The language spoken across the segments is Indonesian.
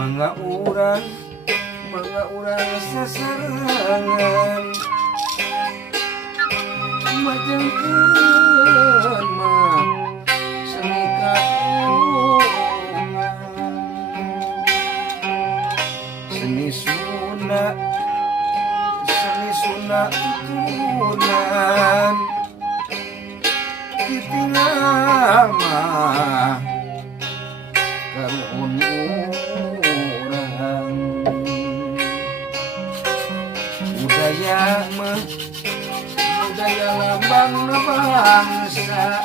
mangga urang sasarangan majengkeun mah seni kagungan seni Sunda tutunan ditinggal mah karuhun urang budaya lambang bangsa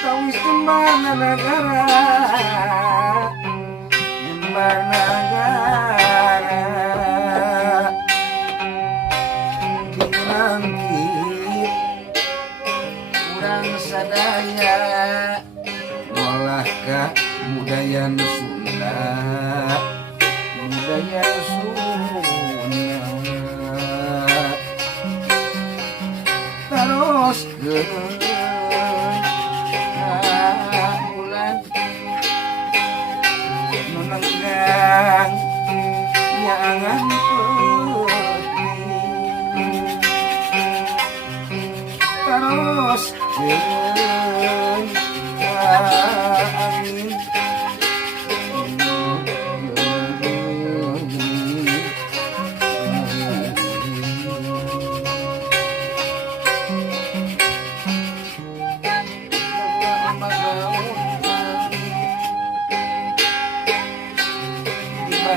tawis kembana negara dinangkit urang sadaya ngolah ka budaya Sunda terus bulan menenggang nyangan terus angin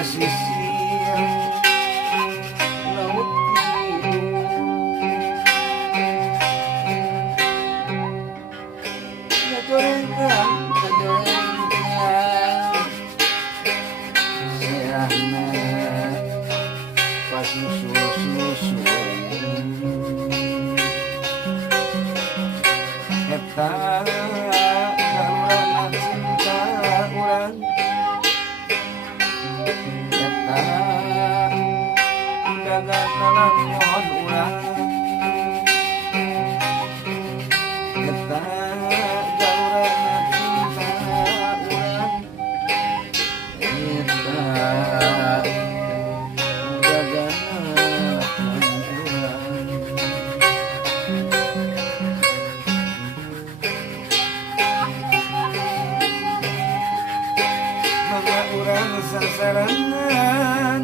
sisir laut biru ngajorengkan seahna pasusul eta garurana cinta urang dagang kalangon urang eta gaurana cinta urang eta dagang kalangon urang mangga urang sasarangan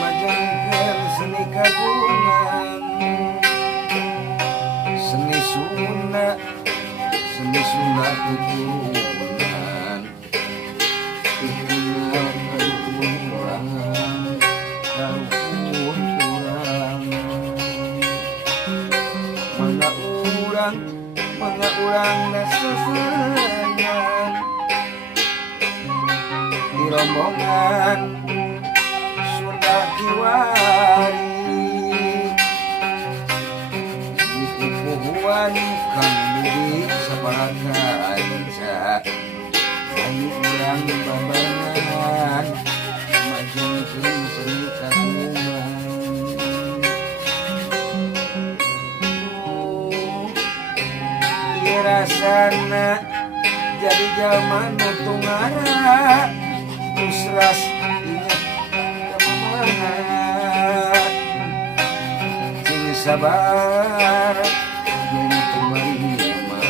majengkeun seni kagungan seni Sunda tutunan karuhun urang mangga urang sasarangan di rombongan Sunda Kiwari dikupuhuan Kang Budi sabaraha anca anu urang babangan majengkeun seni kagungan ieu rasana jadi jalma nu tungara usras ingat kemenangan sing sabar jeung tumarima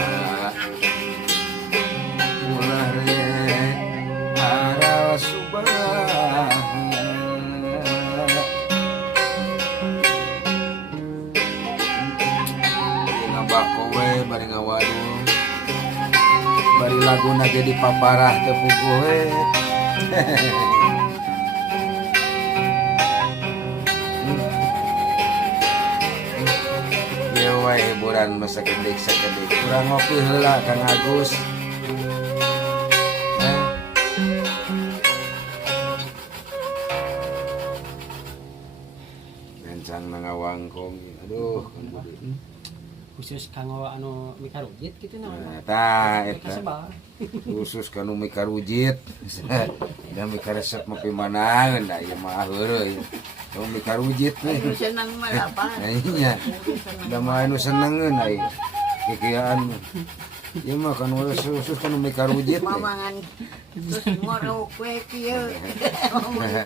ulah rek aral subah ngabakowe bari ngawaduh bari laguna jadi paparah teu puguh we ya wae hiburan masa kedik kurang ngopi heula Kang Agus rencang nangawangkong aduh kan Budi khusus kanggo anu mikarujit gitu nah eta khusus kanu mikarujit dan mikaresep mopi manangan da ieu mah heureuy nu mikarujit anu seneng mah apa nya da mah anu senengeun ai kikieuan Ieu mah kan ulah khusus kan nu mikarujit. Mamangan terus ngoro kue kieu.